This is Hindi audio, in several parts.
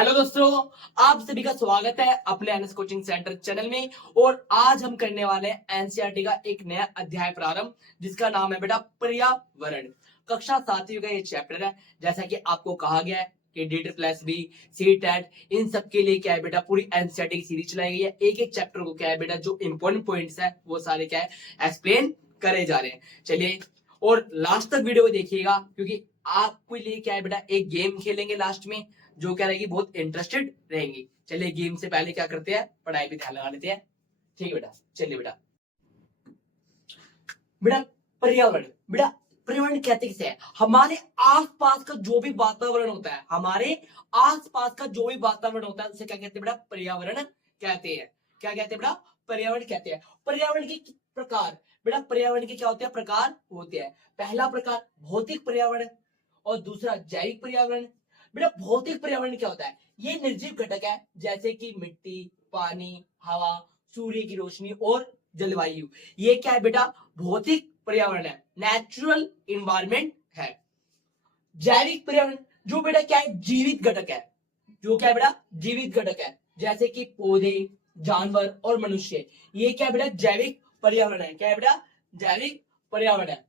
हेलो दोस्तों, आप सभी का स्वागत है अपने एनएस कोचिंग सेंटर चैनल में। और आज हम करने वाले हैं एनसीईआरटी का एक नया अध्याय प्रारंभ, जिसका नाम है बेटा पर्यावरण। कक्षा 7वीं का ये चैप्टर है। जैसा कि आपको कहा गया है कि डीटी प्लस बी, सी टेट, इन सब के लिए क्या है बेटा, पूरी एनसीईआरटी की सीरीज चलाई गई है। एक एक चैप्टर को क्या है बेटा, जो इंपॉर्टेंट पॉइंट्स है वो सारे क्या है एक्सप्लेन करे जा रहे हैं। चलिए और लास्ट तक वीडियो को देखिएगा, क्योंकि आपके लिए क्या है बेटा, एक गेम खेलेंगे लास्ट में जो क्या रहेगी, बहुत इंटरेस्टेड रहेंगी। चलिए गेम से पहले क्या करते हैं, पढ़ाई पे ध्यान लगा लेते हैं। ठीक है बेटा, चलिए बेटा। बेटा पर्यावरण, बेटा पर्यावरण कहते किसे है? हमारे आसपास का जो भी वातावरण होता है, हमारे आसपास का जो भी वातावरण होता है उसे क्या कहते हैं बेटा, पर्यावरण कहते हैं। क्या कहते हैं बेटा, पर्यावरण कहते हैं। पर्यावरण के प्रकार, बेटा पर्यावरण के क्या होते हैं, प्रकार होते हैं। पहला प्रकार भौतिक पर्यावरण और दूसरा जैविक पर्यावरण। बेटा भौतिक पर्यावरण क्या होता है? ये निर्जीव घटक है, जैसे कि मिट्टी, पानी, हवा, सूर्य की रोशनी और जलवायु। ये क्या है बेटा, भौतिक पर्यावरण है, नेचुरल इन्वायरमेंट है। जैविक पर्यावरण जो बेटा क्या है, जीवित घटक है। जो क्या है बेटा, जीवित घटक है, जैसे कि पौधे, जानवर और मनुष्य। ये क्या है बेटा, जैविक पर्यावरण है। क्या है बेटा, जैविक पर्यावरण है।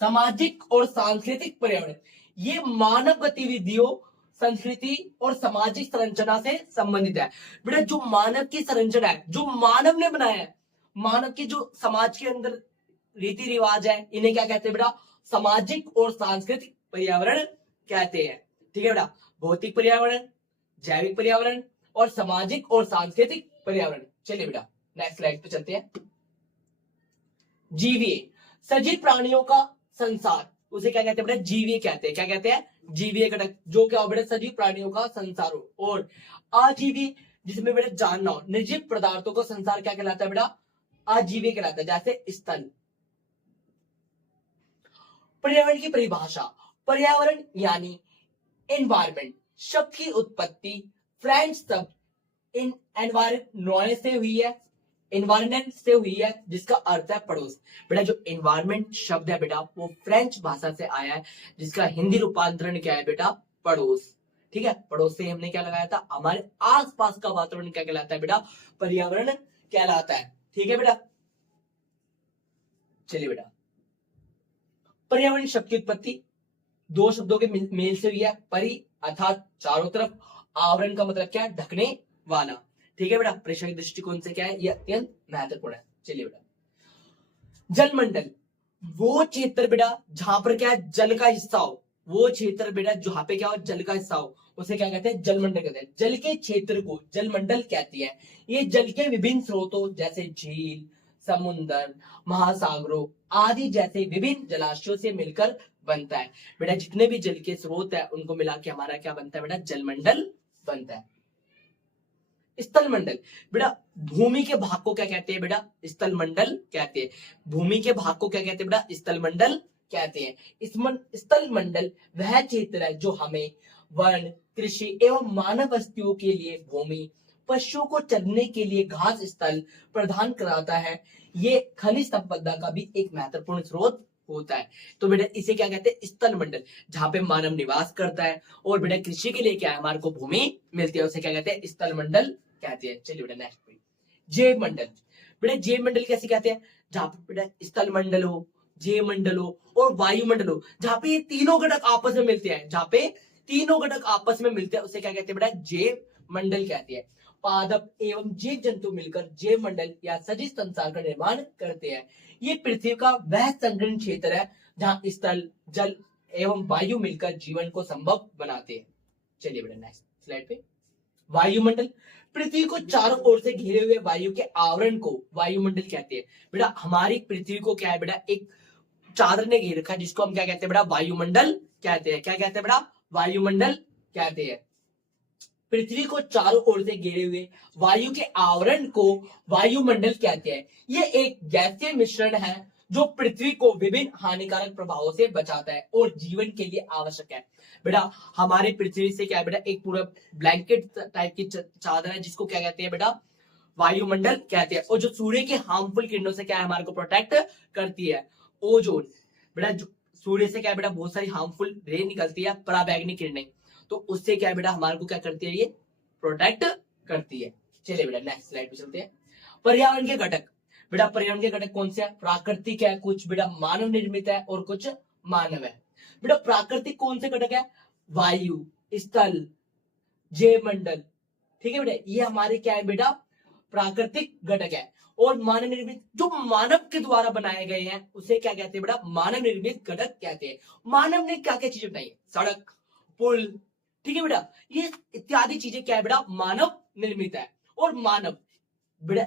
सामाजिक और सांस्कृतिक पर्यावरण, ये मानव गतिविधियों, संस्कृति और सामाजिक संरचना से संबंधित है। बेटा जो मानव की संरचना है, जो मानव ने बनाया है, मानव के जो समाज के अंदर रीति रिवाज है, इन्हें क्या कहते हैं बेटा, सामाजिक और सांस्कृतिक पर्यावरण कहते हैं। ठीक है बेटा, भौतिक पर्यावरण, जैविक पर्यावरण और सामाजिक और सांस्कृतिक पर्यावरण। चलिए बेटा नेक्स्ट स्लाइड पे चलते हैं। जीवीय, सजीव प्राणियों का संसार, उसे क्या कहते हैं बेटा, जीवीय कहते हैं। क्या कहते हैं, जीवीय घटक, जो क्या हो बेटा, सजीव प्राणियों का संसार हो। और अजीवी, जिसमें बेटा जानना हो, निर्जीव पदार्थों का संसार क्या कहलाता है बेटा, अजीवीय कहलाता है, जैसे स्थल। पर्यावरण की परिभाषा, पर्यावरण यानी एनवायरमेंट शब्द की उत्पत्ति फ्रेंच शब्द इन एनवायरमेंट से हुई है, एनवायरमेंट से हुई है, जिसका अर्थ है पड़ोस। बेटा जो एनवायरमेंट शब्द है बेटा, वो फ्रेंच भाषा से आया है, जिसका हिंदी रूपांतरण क्या है बेटा, पड़ोस। ठीक है, पड़ोस से हमने क्या लगाया था, हमारे आसपास का वातावरण क्या कहलाता है बेटा, पर्यावरण कहलाता है। ठीक है बेटा, चलिए बेटा, पर्यावरण शब्द की उत्पत्ति दो शब्दों के मेल से हुई है। परि अर्थात चारों तरफ, आवरण का मतलब क्या है, ढकने वाला। ठीक है बेटा, प्रेक्षक दृष्टिकोण से क्या है, यह अत्यंत महत्वपूर्ण है। चलिए बेटा, जलमंडल, वो क्षेत्र बेटा जहां पर क्या है, जल का हिस्सा हो, वो क्षेत्र बेटा जहां पे क्या हो, जल का हिस्सा हो, उसे क्या कहते हैं, जलमंडल कहते हैं। जल के क्षेत्र को जलमंडल कहती है। ये जल के विभिन्न स्रोतों जैसे झील, समुद्र, महासागरों आदि जैसे विभिन्न जलाशयों से मिलकर बनता है। बेटा जितने भी जल के स्रोत है उनको मिला के हमारा क्या बनता है बेटा, जलमंडल बनता है। स्थल मंडल, बेटा भूमि के भाग को क्या कहते हैं बेटा, स्थल मंडल कहते हैं। भूमि के भाग को क्या कहते हैं बेटा, स्थल मंडल कहते हैं। स्थल मंडल वह क्षेत्र है जो हमें वन, कृषि एवं मानव वस्तुओं के लिए भूमि, पशुओं को चरने के लिए घास स्थल प्रदान कराता है। ये खनिज संपदा का भी एक महत्वपूर्ण स्रोत होता है। तो बेटा इसे क्या कहते हैं, स्थल मंडल, जहां पे मानव निवास करता है। और बेटा कृषि के लिए क्या है, हमारे को भूमि मिलती है, उसे क्या कहते हैं, स्थल मंडल कहते हैं। चलिए बेटा नेक्स्ट पे, जैव मंडल। बेटा जैव मंडल कैसे कहते हैं, जहां पे बेटा स्थल मंडल हो, जैव मंडल हो और वायुमंडल हो, जहां पे ये तीनों घटक आपस में मिलते हैं, जहां पे तीनों घटक आपस में मिलते हैं उसे क्या कहते हैं बेटा, जैव मंडल कहते हैं। पादप एवं जीव जंतु मिलकर जैव मंडल या सजीव संसार का निर्माण करते हैं। ये पृथ्वी का वह संकीर्ण क्षेत्र है जहां स्थल, जल एवं वायु मिलकर जीवन को संभव बनाते हैं। चलिए बेटा नेक्स्ट स्लाइड पे, वायुमंडल, पृथ्वी को चारों ओर से घेरे हुए वायु के आवरण को वायुमंडल कहते हैं। बेटा हमारी पृथ्वी को क्या है बेटा, एक चादर ने घेर रखा है, जिसको हम क्या कहते हैं बेटा, वायुमंडल कहते हैं। क्या कहते हैं बेटा, वायुमंडल कहते हैं। पृथ्वी को चारों ओर से घेरे हुए वायु के आवरण को वायुमंडल कहते हैं। यह एक गैसीय मिश्रण है जो पृथ्वी को विभिन्न हानिकारक प्रभावों से बचाता है और जीवन के लिए आवश्यक है। बेटा हमारी पृथ्वी से क्या है बेटा, एक पूरा ब्लैंकेट टाइप की चादर है, जिसको क्या कहते हैं बेटा, वायुमंडल कहते हैं। और जो सूर्य के हार्मफुल किरणों से क्या है, हमारे को प्रोटेक्ट करती है। ओजोन, बेटा सूर्य से क्या है बेटा, बहुत सारी हार्मफुल रे निकलती है, पराबैंगनी किरणें, तो उससे क्या है बेटा, हमारे को क्या करती है, ये प्रोटेक्ट करती है। चलिए बेटा नेक्स्ट स्लाइड पे चलते हैं। पर्यावरण के घटक। बेटा पर्यावरण के घटक कौन से हैं? प्राकृतिक है, कुछ बेटा मानव निर्मित है और कुछ मानव है। बेटा प्राकृतिक कौन से घटक है? वायु, स्थल, जैव मंडल, ठीक है बेटा, ये हमारे क्या है बेटा, प्राकृतिक घटक है। और मानव निर्मित, जो मानव के द्वारा बनाए गए हैं उसे क्या कहते हैं बेटा, मानव निर्मित घटक कहते हैं। मानव ने क्या क्या चीजें बनाई है? सड़क, पुल, ठीक है बेटा, ये इत्यादि चीजें क्या है बेटा, मानव निर्मित है। और मानव बेटा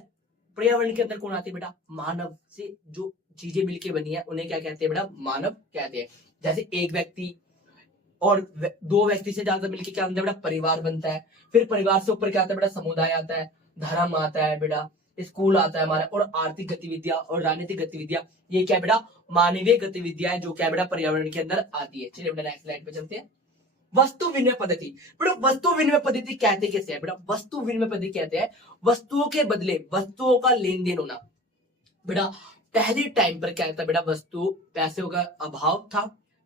पर्यावरण के अंदर कौन आते हैं बेटा, मानव से जो चीजें मिलके बनी है उन्हें क्या कहते हैं बेटा, मानव कहते हैं। जैसे एक व्यक्ति और दो व्यक्ति से ज्यादा मिलके क्या बनता है बेटा, परिवार बनता है। फिर परिवार से ऊपर क्या आता है बेटा, समुदाय आता है, धर्म आता है बेटा, स्कूल आता है हमारा, और आर्थिक गतिविधियां और राजनीतिक गतिविधियां, ये क्या है बेटा, मानवीय गतिविधियां है जो क्या है बेटा पर्यावरण के अंदर आती है। चलिए बेटा नेक्स्ट स्लाइड पे चलते हैं। वस्तु विनिमय पद्धति। बेटा वस्तु विनिमय पद्धति कहते कैसे है बेटा, वस्तु विनिमय पद्धति कहते हैं वस्तुओं के बदले वस्तुओं का लेन देन होना। बेटा पहले टाइम पर क्या था बेटा, वस्तु पैसे का अभाव था,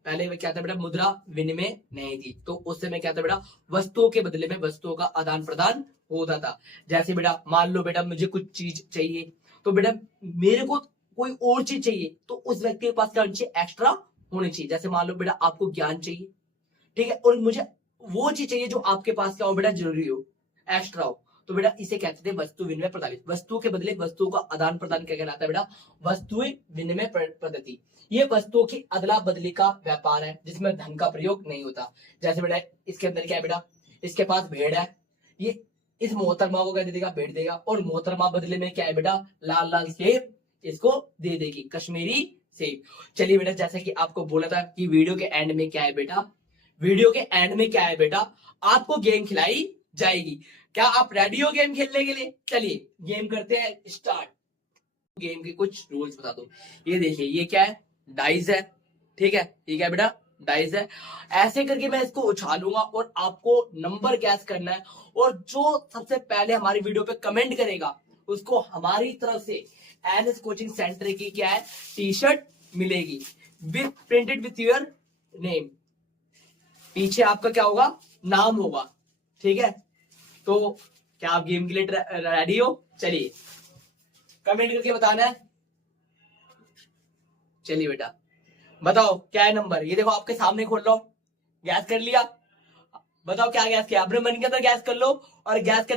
पहले क्या था बेटा, मुद्रा विनिमय नहीं थी, तो उस समय क्या था बेटा, वस्तुओं के बदले में वस्तुओं का आदान प्रदान होता था। जैसे बेटा मान लो बेटा मुझे कुछ चीज चाहिए, तो बेटा मेरे को कोई और चीज चाहिए, तो उस व्यक्ति के पास क्या होनी चाहिए, एक्स्ट्रा होनी चाहिए। जैसे मान लो बेटा आपको ज्ञान चाहिए, ठीक है, और मुझे वो चीज चाहिए जो आपके पास क्या हो बेटा, जरूरी हो, एक्स्ट्रा हो, तो बेटा इसे कहते थे वस्तु विनिमय प्रणाली। वस्तुओं के बदले वस्तुओं का आदान प्रदान क्या कहलाता है बेटा, वस्तु विनिमय पद्धति। ये वस्तुओं की अदला बदली का व्यापार है जिसमें धन का प्रयोग नहीं होता। जैसे बेटा इसके अंदर क्या है बेटा, इसके पास भेड़ है, ये इस मोहतरमा को क्या दे देगा, भेड़ देगा, और मोहतरमा बदले में क्या है बेटा, लाल लाल सेब इसको दे देगी, कश्मीरी सेब। चलिए बेटा जैसे कि आपको बोला था कि वीडियो के एंड में क्या है बेटा, वीडियो के एंड में क्या है बेटा, आपको गेम खिलाई जाएगी। क्या आप रेडी हो गेम खेलने के लिए? चलिए गेम करते हैं स्टार्ट। गेम के कुछ रूल्स बता दो। ये देखिए ये क्या है, डाइस है, ठीक है, ये क्या है बेटा, डाइस है। ऐसे करके मैं इसको उछालूंगा और आपको नंबर गैस करना है, और जो सबसे पहले हमारी वीडियो पे कमेंट करेगा उसको हमारी तरफ से एनएस कोचिंग सेंटर की क्या है, टी शर्ट मिलेगी with printed with your name. पीछे आपका क्या होगा, नाम होगा, ठीक है। तो क्या आप गेम के लिए रेडी हो? चलिए कमेंट करके बताना है। चलिए बेटा बताओ क्या है नंबर, ये देखो आपके सामने खोल लो, गैस कर लिया, बताओ क्या गैस किया, अपने मन के अंदर गैस कर लो, और गैस कर